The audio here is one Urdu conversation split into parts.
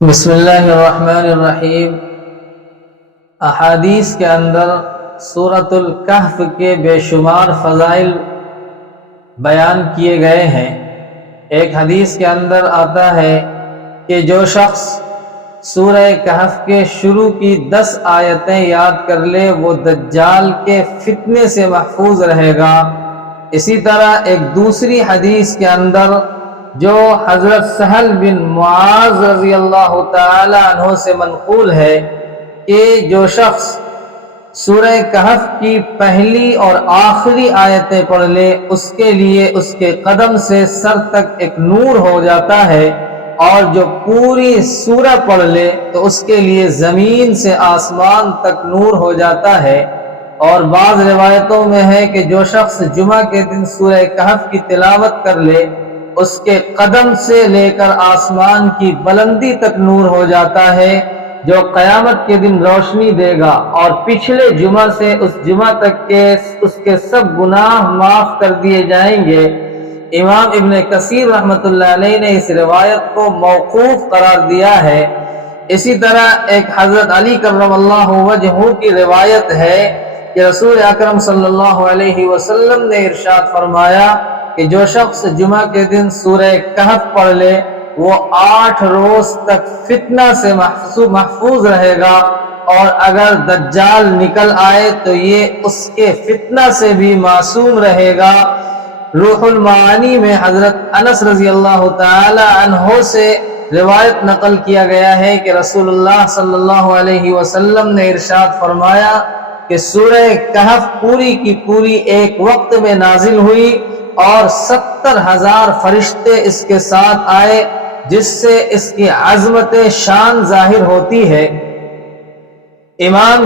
بسم اللہ الرحمن الرحیم۔ احادیث کے اندر سورۃ الکہف کے بے شمار فضائل بیان کیے گئے ہیں۔ ایک حدیث کے اندر آتا ہے کہ جو شخص سورہ کہف کے شروع کی 10 آیتیں یاد کر لے وہ دجال کے فتنے سے محفوظ رہے گا۔ اسی طرح ایک دوسری حدیث کے اندر جو حضرت سہل بن معاذ رضی اللہ تعالی عنہ سے منقول ہے کہ جو شخص سورہ کہف کی پہلی اور آخری آیتیں پڑھ لے اس کے لیے اس کے قدم سے سر تک ایک نور ہو جاتا ہے، اور جو پوری سورہ پڑھ لے تو اس کے لیے زمین سے آسمان تک نور ہو جاتا ہے۔ اور بعض روایتوں میں ہے کہ جو شخص جمعہ کے دن سورہ کہف کی تلاوت کر لے اس کے قدم سے لے کر آسمان کی بلندی تک نور ہو جاتا ہے، جو قیامت کے دن روشنی دے گا، اور پچھلے جمعہ سے اس جمعہ تک کے اس کے سب گناہ معاف کر دیے جائیں گے۔ امام ابن کثیر رحمۃ اللہ علیہ نے اس روایت کو موقوف قرار دیا ہے۔ اسی طرح ایک حضرت علی کرم اللہ وجہہ کی روایت ہے کہ رسول اکرم صلی اللہ علیہ وسلم نے ارشاد فرمایا کہ جو شخص جمعہ کے دن سورہ کہف پڑھ لے وہ 8 روز تک فتنہ سے محفوظ رہے گا، اور اگر دجال نکل آئے تو یہ اس کے فتنہ سے بھی معصوم رہے گا۔ روح المعانی میں حضرت انس رضی اللہ تعالی عنہ سے روایت نقل کیا گیا ہے کہ رسول اللہ صلی اللہ علیہ وسلم نے ارشاد فرمایا کہ سورہ کہف پوری کی پوری ایک وقت میں نازل ہوئی، اور 70,000 فرشتے اس کے ساتھ آئے، جس سے اس کی عظمت شان ظاہر ہوتی ہے۔ امام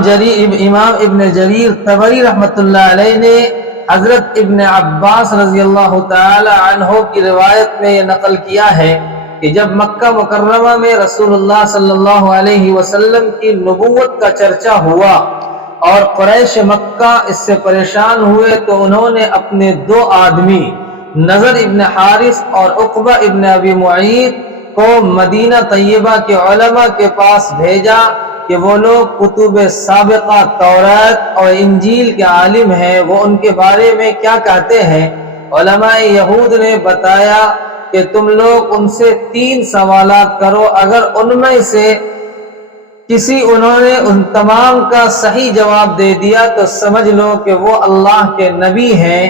ابن جریر طبری رحمۃ اللہ علیہ نے حضرت ابن عباس رضی اللہ تعالی عنہ کی روایت میں یہ نقل کیا ہے کہ جب مکہ مکرمہ میں رسول اللہ صلی اللہ علیہ وسلم کی نبوت کا چرچا ہوا اور قریش مکہ اس سے پریشان ہوئے تو انہوں نے اپنے 2 آدمی نضر ابن حارث اور عقبہ ابن ابی معیط کو مدینہ طیبہ کے علماء کے پاس بھیجا کہ وہ لوگ کتب سابقہ تورات اور انجیل کے عالم ہیں، وہ ان کے بارے میں کیا کہتے ہیں۔ علماء یہود نے بتایا کہ تم لوگ ان سے 3 سوالات کرو، اگر ان میں سے انہوں نے ان تمام کا صحیح جواب دے دیا تو سمجھ لو کہ وہ اللہ کے نبی ہیں،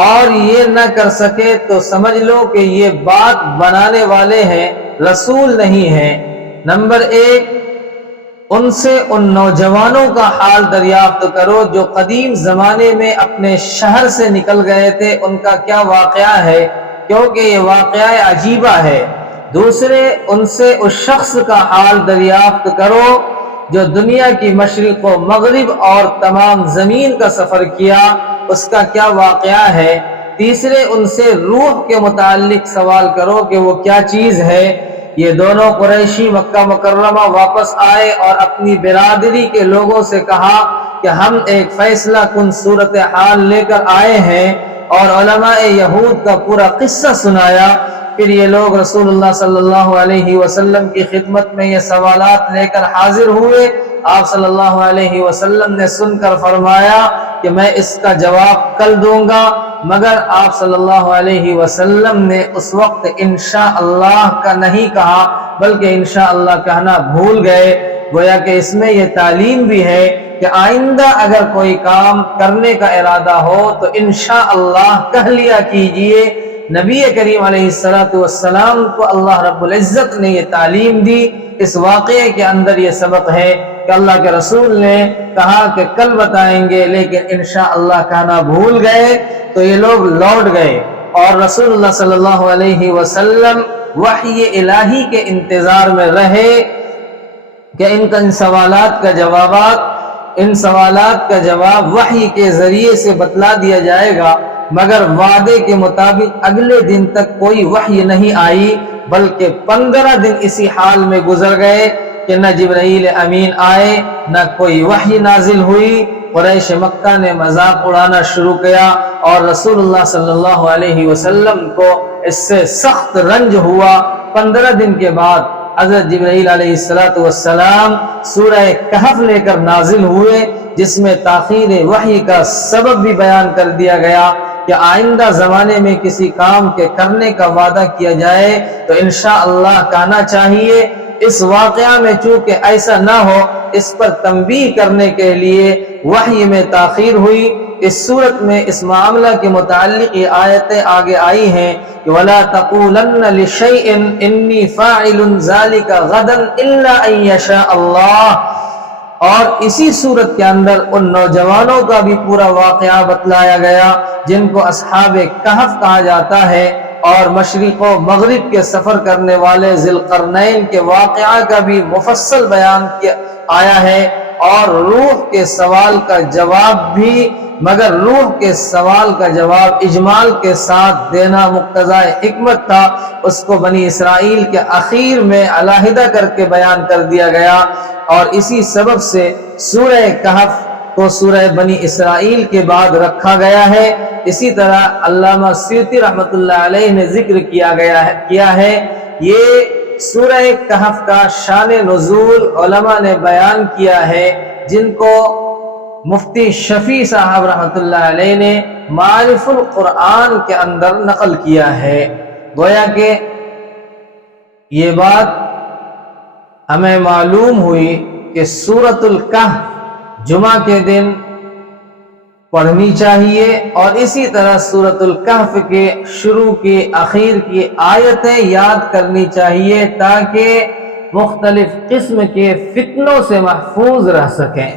اور یہ نہ کر سکے تو سمجھ لو کہ یہ بات بنانے والے ہیں، رسول نہیں ہیں۔ نمبر 1، ان سے ان نوجوانوں کا حال دریافت کرو جو قدیم زمانے میں اپنے شہر سے نکل گئے تھے، ان کا کیا واقعہ ہے، کیونکہ یہ واقعہ عجیبہ ہے۔ دوسرے، ان سے اس شخص کا حال دریافت کرو جو دنیا کی مشرق و مغرب اور تمام زمین کا سفر کیا، اس کا کیا واقعہ ہے۔ تیسرے، ان سے روح کے متعلق سوال کرو کہ وہ کیا چیز ہے۔ یہ دونوں قریشی مکہ مکرمہ واپس آئے اور اپنی برادری کے لوگوں سے کہا کہ ہم ایک فیصلہ کن صورتحال لے کر آئے ہیں، اور علماء یہود کا پورا قصہ سنایا۔ پھر یہ لوگ رسول اللہ صلی اللہ علیہ وسلم کی خدمت میں یہ سوالات لے کر حاضر ہوئے۔ آپ صلی اللہ علیہ وسلم نے سن کر فرمایا کہ میں اس کا جواب کل دوں گا، مگر آپ صلی اللہ علیہ وسلم نے اس وقت انشاءاللہ کا نہیں کہا بلکہ انشاءاللہ کہنا بھول گئے۔ گویا کہ اس میں یہ تعلیم بھی ہے کہ آئندہ اگر کوئی کام کرنے کا ارادہ ہو تو انشاءاللہ کہہ لیا کیجئے۔ نبی کریم علیہ السلام کو اللہ رب العزت نے یہ تعلیم دی۔ اس واقعے کے اندر یہ سبق ہے کہ اللہ کے رسول نے کہا کہ کل بتائیں گے، لیکن انشاءاللہ کہنا بھول گئے تو یہ لوگ لوٹ گئے، اور رسول اللہ صلی اللہ علیہ وسلم وحی الہی کے انتظار میں رہے کہ ان سوالات کا جواب وحی کے ذریعے سے بتلا دیا جائے گا، مگر وعدے کے مطابق اگلے دن تک کوئی وحی نہیں آئی، بلکہ 15 دن اسی حال میں گزر گئے کہ نہ جبرائیل امین آئے نہ کوئی وحی نازل ہوئی۔ قریش مکہ نے مذاق اڑانا شروع کیا، اور رسول اللہ صلی اللہ علیہ وسلم کو اس سے سخت رنج ہوا۔ 15 دن کے بعد حضرت جبرائیل علیہ السلام سورہ کہف لے کر نازل ہوئے، جس میں تاخیر وحی کا سبب بھی بیان کر دیا گیا کہ آئندہ زمانے میں کسی کام کے کرنے کا وعدہ کیا جائے تو انشاءاللہ کہنا چاہیے۔ اس واقعہ میں چونکہ ایسا نہ ہو، اس پر تنبیہ کرنے کے لیے وحی میں تاخیر ہوئی۔ اس صورت میں اس معاملہ کے متعلق یہ آیتیں آگے آئی ہیں کہ وَلَا تَقُولَنَّ لِشَيْءٍ إِنِّي فَاعِلٌ ذَلِكَ غَدًا إِلَّا أَن يَشَاءَ اللَّهُ، اور اسی صورت کے اندر ان نوجوانوں کا بھی پورا واقعہ بتلایا گیا جن کو اصحاب کہف کہا جاتا ہے، اور مشرق و مغرب کے سفر کرنے والے ذی القرنین کے واقعہ کا بھی مفصل بیان آیا ہے، اور روح کے سوال کا جواب بھی، مگر روح کے سوال کا جواب اجمال کے ساتھ دینا مقتضائے حکمت تھا، اس کو بنی اسرائیل کے اخیر میں علیحدہ کر کے بیان کر دیا گیا، اور اسی سبب سے سورہ کہف کو سورہ بنی اسرائیل کے بعد رکھا گیا ہے۔ اسی طرح علامہ سیوطی رحمۃ اللہ علیہ نے ذکر کیا ہے یہ سورہ کہف کا شان نزول علماء نے بیان کیا ہے، جن کو مفتی شفیع صاحب رحمۃ اللہ علیہ نے معارف القرآن کے اندر نقل کیا ہے۔ گویا کہ یہ بات ہمیں معلوم ہوئی کہ سورۃ الکہف جمعہ کے دن پڑھنی چاہیے، اور اسی طرح سورۃ الکہف کے شروع کی اخیر کی آیتیں یاد کرنی چاہیے تاکہ مختلف قسم کے فتنوں سے محفوظ رہ سکیں۔